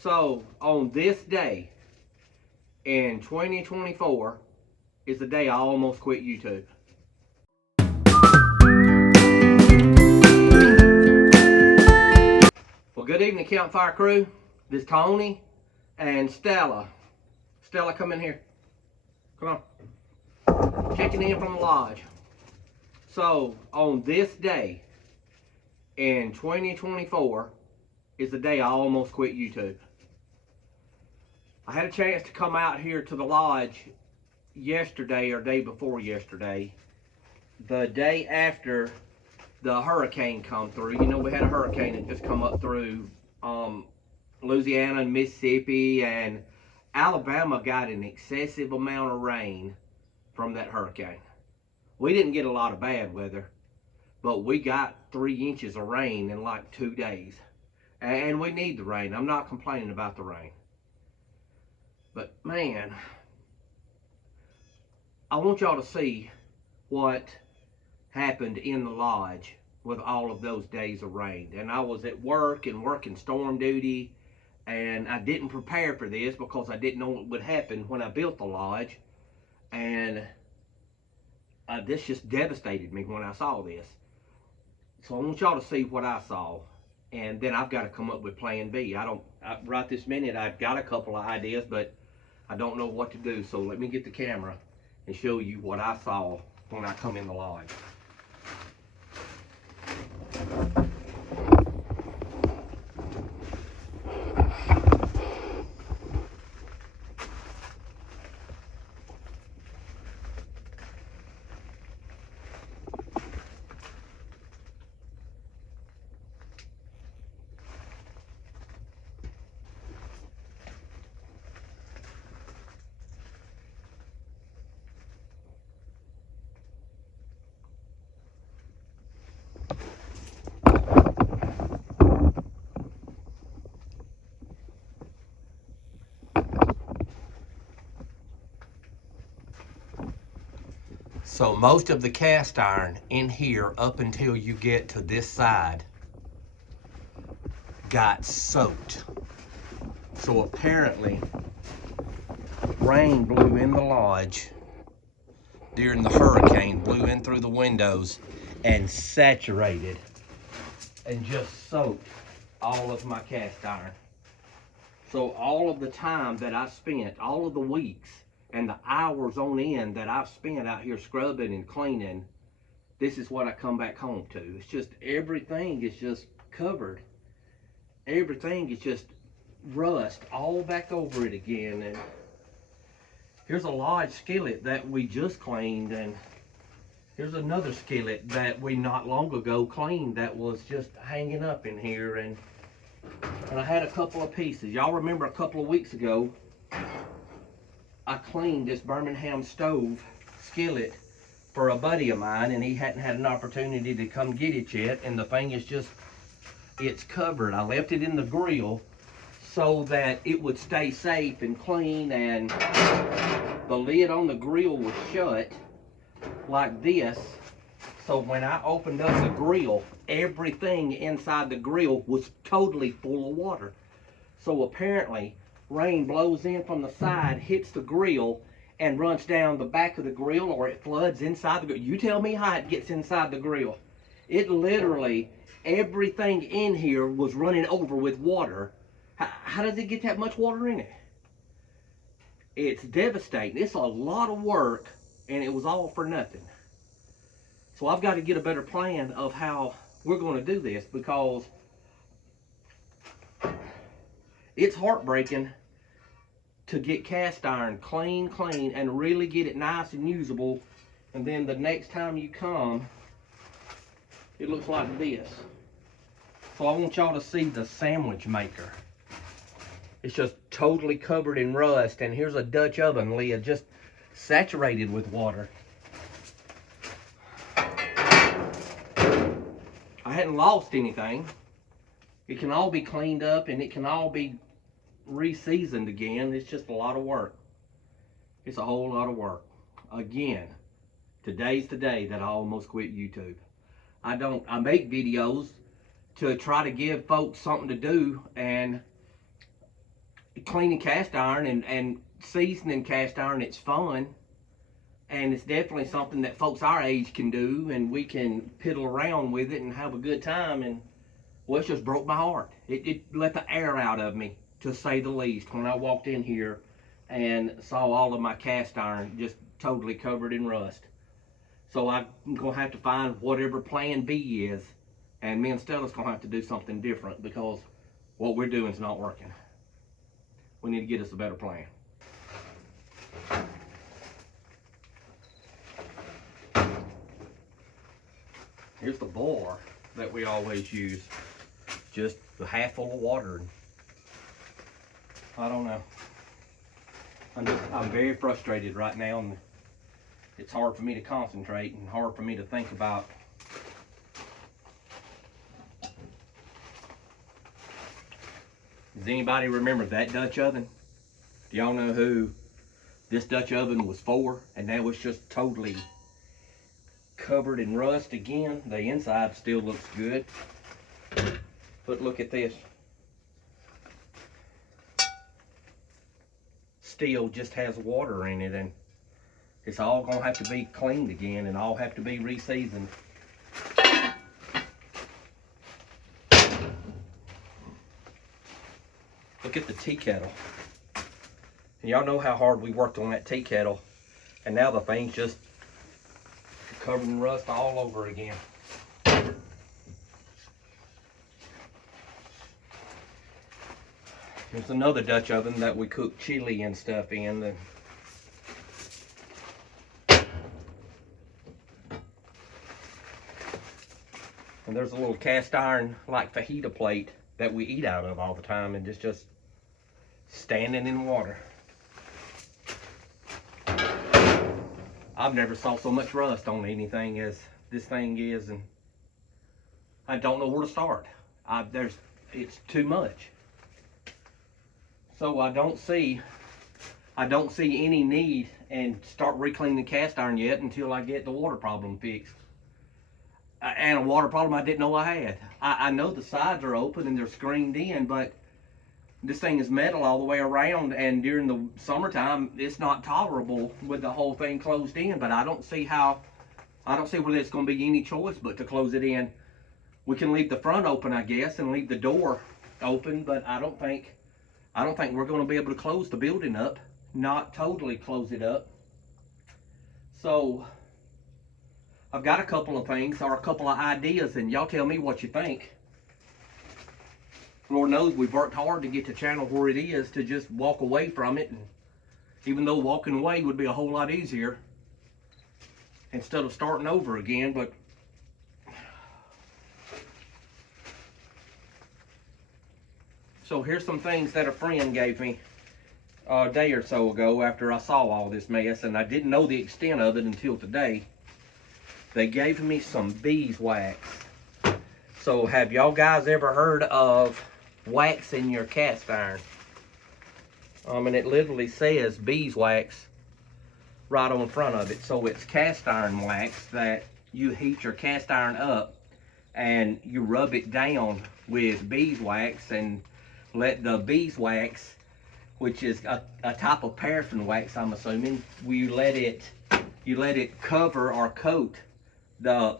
So on this day in 2024 is the day I almost quit YouTube. Well, good evening, Campfire crew. This is Tony and Stella. Stella, come in here. Come on. Checking in from the lodge. So on this day in 2024 is the day I almost quit YouTube. I had a chance to come out here to the lodge yesterday or day before yesterday, the day after the hurricane come through. You know, we had a hurricane that just come up through Louisiana and Mississippi, and Alabama got an excessive amount of rain from that hurricane. We didn't get a lot of bad weather, but we got 3 inches of rain in like 2 days. And we need the rain. I'm not complaining about the rain. But man, I want y'all to see what happened in the lodge with all of those days of rain. And I was at work and working storm duty, and I didn't prepare for this because I didn't know what would happen when I built the lodge. And this just devastated me when I saw this. So I want y'all to see what I saw, and then I've got to come up with plan B. Right this minute I've got a couple of ideas, but I don't know what to do. So let me get the camera and show you what I saw when I come in the lodge. So most of the cast iron in here up until you get to this side got soaked. So apparently rain blew in the lodge during the hurricane, blew in through the windows and saturated and just soaked all of my cast iron. So all of the time that I spent, all of the weeks and the hours on end that I've spent out here scrubbing and cleaning, this is what I come back home to. It's just everything is just covered. Everything is just rust all back over it again. And here's a large skillet that we just cleaned, and here's another skillet that we not long ago cleaned that was just hanging up in here. And I had a couple of pieces. Y'all remember a couple of weeks ago I cleaned this Birmingham stove skillet for a buddy of mine, and he hadn't had an opportunity to come get it yet, and the thing is just, it's covered. I left it in the grill so that it would stay safe and clean, and the lid on the grill was shut like this, so when I opened up the grill, everything inside the grill was totally full of water. So apparently rain blows in from the side, hits the grill, and runs down the back of the grill, or it floods inside the grill. You tell me how it gets inside the grill. It literally, everything in here was running over with water. How does it get that much water in it? It's devastating. It's a lot of work, and it was all for nothing. So I've got to get a better plan of how we're going to do this, because it's heartbreaking to get cast iron clean, and really get it nice and usable, and then the next time you come, it looks like this. So I want y'all to see the sandwich maker. It's just totally covered in rust, and here's a Dutch oven lid just saturated with water. I hadn't lost anything. It can all be cleaned up, and it can all be re-seasoned again. It's just a lot of work. It's a whole lot of work. Again, today's the day that I almost quit YouTube. I make videos to try to give folks something to do, and cleaning cast iron and seasoning cast iron, it's fun. And it's definitely something that folks our age can do, and we can piddle around with it and have a good time. And well, it just broke my heart. It let the air out of me, to say the least, when I walked in here and saw all of my cast iron just totally covered in rust. So I'm gonna have to find whatever plan B is, and me and Stella's gonna have to do something different, because what we're doing is not working. We need to get us a better plan. Here's the boiler that we always use, just a half full of water. I don't know. I'm very frustrated right now, and it's hard for me to concentrate and hard for me to think about. Does anybody remember that Dutch oven? Do y'all know who this Dutch oven was for? And now it's just totally covered in rust again. The inside still looks good, but look at this. Still just has water in it, and it's all gonna have to be cleaned again and all have to be re-seasoned. Look at the tea kettle. And y'all know how hard we worked on that tea kettle, and now the thing's just covered in rust all over again. There's another Dutch oven that we cook chili and stuff in. And there's a little cast iron like fajita plate that we eat out of all the time, and it's just standing in water. I've never saw so much rust on anything as this thing is, and I don't know where to start. It's too much. So I don't see any need and start recleaning cast iron yet until I get the water problem fixed. And a water problem I didn't know I had. I know the sides are open and they're screened in, but this thing is metal all the way around, and during the summertime it's not tolerable with the whole thing closed in. But I don't see where there's going to be any choice but to close it in. We can leave the front open, I guess, and leave the door open, but I don't think we're going to be able to close the building up, not totally close it up. So I've got a couple of things, or a couple of ideas, and y'all tell me what you think. Lord knows we've worked hard to get the channel where it is, to just walk away from it. And even though walking away would be a whole lot easier instead of starting over again, but so here's some things that a friend gave me a day or so ago after I saw all this mess, and I didn't know the extent of it until today. They gave me some beeswax. So have y'all guys ever heard of waxing your cast iron? And it literally says beeswax right on front of it. So it's cast iron wax that you heat your cast iron up and you rub it down with beeswax, and let the beeswax, which is a type of paraffin wax, I'm assuming, you let it cover or coat the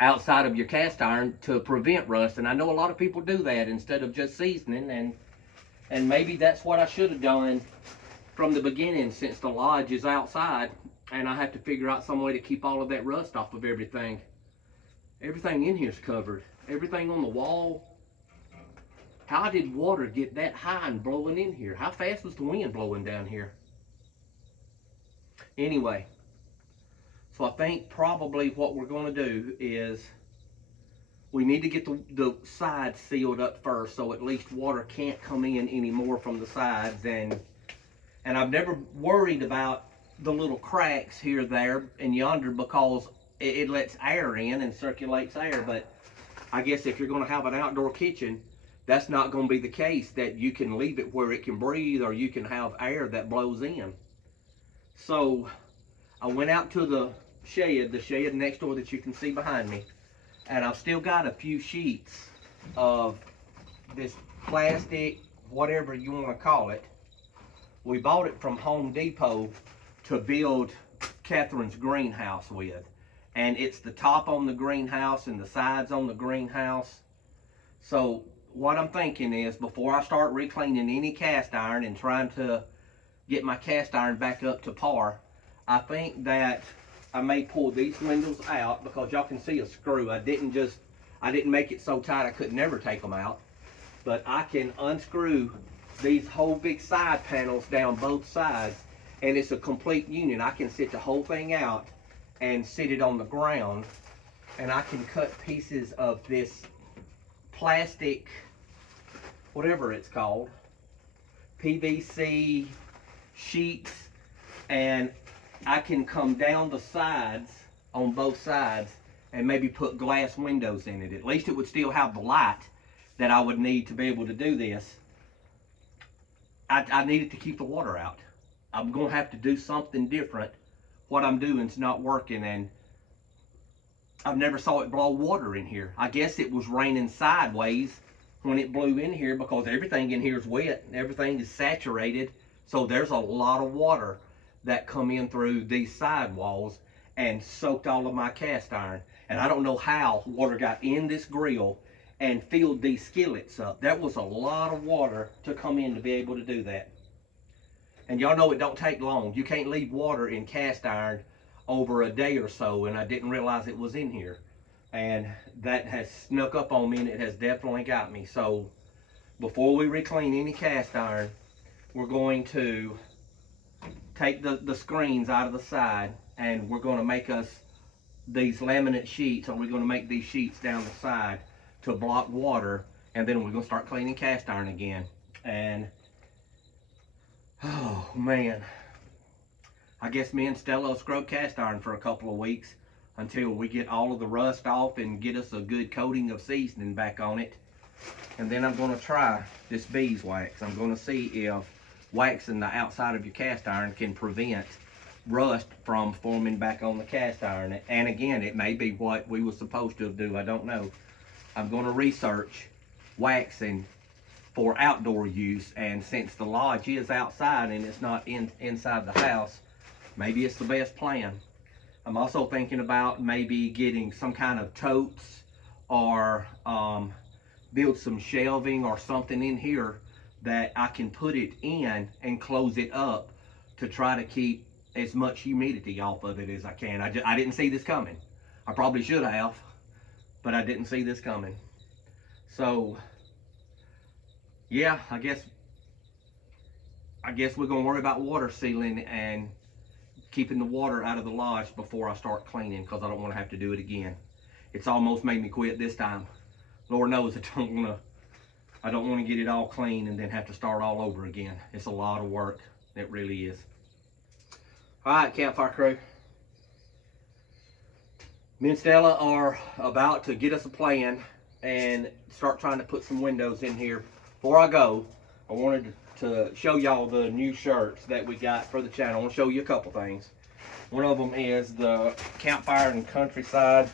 outside of your cast iron to prevent rust. And I know a lot of people do that instead of just seasoning, and maybe that's what I should have done from the beginning, since the lodge is outside and I have to figure out some way to keep all of that rust off of everything. Everything in here is covered. Everything on the wall. How did water get that high and blowing in here? How fast was the wind blowing down here? Anyway, so I think probably what we're going to do is we need to get the sides sealed up first, so at least water can't come in anymore from the sides. And I've never worried about the little cracks here, there, and yonder, because it lets air in and circulates air. But I guess if you're going to have an outdoor kitchen, that's not going to be the case, that you can leave it where it can breathe, or you can have air that blows in. So I went out to the shed next door that you can see behind me, and I've still got a few sheets of this plastic whatever you want to call it. We bought it from Home Depot to build Catherine's greenhouse with. And it's the top on the greenhouse and the sides on the greenhouse. So what I'm thinking is, before I start recleaning any cast iron and trying to get my cast iron back up to par, I think that I may pull these windows out, because y'all can see a screw. I didn't make it so tight I could never take them out. But I can unscrew these whole big side panels down both sides, and it's a complete unit. I can sit the whole thing out and sit it on the ground, and I can cut pieces of this plastic, whatever it's called, PVC sheets, and I can come down the sides on both sides and maybe put glass windows in it. At least it would still have the light that I would need to be able to do this. I needed to keep the water out. I'm gonna have to do something different. What I'm doing is not working, and I've never saw it blow water in here. I guess it was raining sideways when it blew in here, because everything in here is wet and everything is saturated. So there's a lot of water that come in through these side walls and soaked all of my cast iron. And I don't know how water got in this grill and filled these skillets up. That was a lot of water to come in to be able to do that. And y'all know it don't take long. You can't leave water in cast iron over a day or so, and I didn't realize it was in here. And that has snuck up on me, and it has definitely got me. So before we reclean any cast iron, we're going to take the screens out of the side, and we're going to make us these laminate sheets, or we're going to make these sheets down the side to block water, and then we're going to start cleaning cast iron again. And oh man, I guess me and Stella will scrub cast iron for a couple of weeks until we get all of the rust off and get us a good coating of seasoning back on it. And then I'm going to try this beeswax. I'm going to see if waxing the outside of your cast iron can prevent rust from forming back on the cast iron. And again, it may be what we were supposed to do. I don't know. I'm going to research waxing for outdoor use, and since the lodge is outside and it's not inside the house, maybe it's the best plan. I'm also thinking about maybe getting some kind of totes, or build some shelving or something in here that I can put it in and close it up to try to keep as much humidity off of it as I can. I didn't see this coming. I probably should have, but I didn't see this coming. So yeah, I guess we're gonna worry about water sealing and keeping the water out of the lodge before I start cleaning, because I don't want to have to do it again. It's almost made me quit this time. Lord knows I don't want to get it all clean and then have to start all over again. It's a lot of work. It really is. All right, Campfire Crew. Me and Stella are about to get us a plan and start trying to put some windows in here. Before I go, I wanted to show y'all the new shirts that we got for the channel. I want to show you a couple things. One of them is the Campfire and Countryside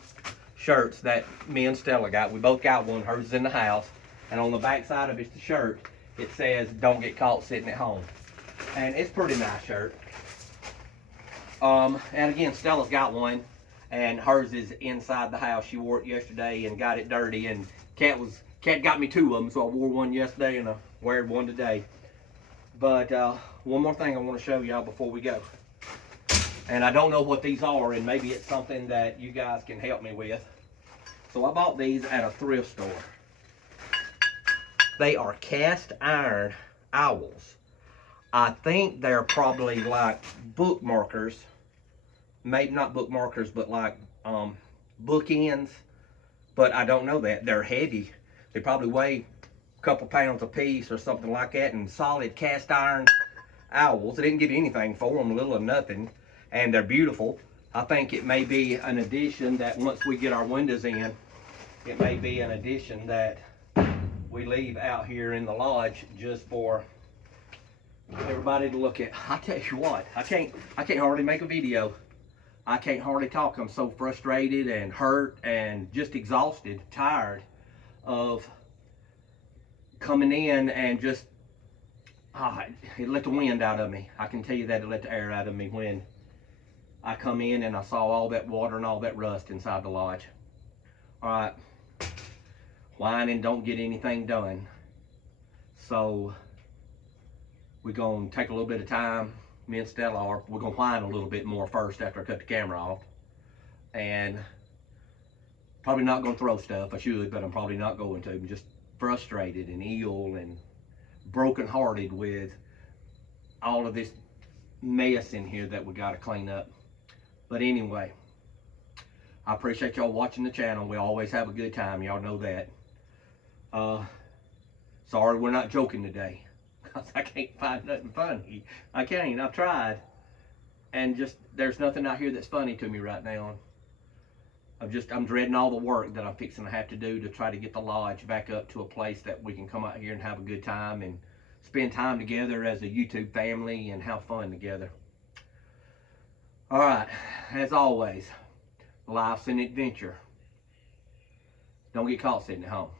shirts that me and Stella got. We both got one. Hers is in the house. And on the back side of the shirt, it says, "Don't get caught sitting at home." And it's a pretty nice shirt. And again, Stella's got one, and hers is inside the house. She wore it yesterday and got it dirty, and Cat got me two of them, so I wore one yesterday and I wear one today. But one more thing I want to show y'all before we go. And I don't know what these are, and maybe it's something that you guys can help me with. So I bought these at a thrift store. They are cast iron owls. I think they're probably like bookmarkers. Maybe not bookmarkers, but like bookends. But I don't know that. They're heavy. They probably weigh a couple pounds a piece or something like that, and solid cast iron owls. I didn't get anything for them, little or nothing, and they're beautiful. I think it may be an addition that once we get our windows in, it may be an addition that we leave out here in the lodge just for everybody to look at. I tell you what, I can't hardly make a video. I can't hardly talk. I'm so frustrated and hurt and just exhausted, tired of coming in and just it let the wind out of me. I can tell you that it let the air out of me when I come in and I saw all that water and all that rust inside the lodge. All right, whining don't get anything done. So we're gonna take a little bit of time. Me and Stella are, we're gonna whine a little bit more first after I cut the camera off. And probably not gonna throw stuff. I should, but I'm probably not going to. I'm just frustrated and ill and brokenhearted with all of this mess in here that we gotta clean up. But anyway, I appreciate y'all watching the channel. We always have a good time. Y'all know that. Sorry we're not joking today, because I can't find nothing funny. I can't. I've tried. And just, there's nothing out here that's funny to me right now. I'm dreading all the work that I'm fixing to have to do to try to get the lodge back up to a place that we can come out here and have a good time and spend time together as a YouTube family and have fun together. All right, as always, life's an adventure. Don't get caught sitting at home.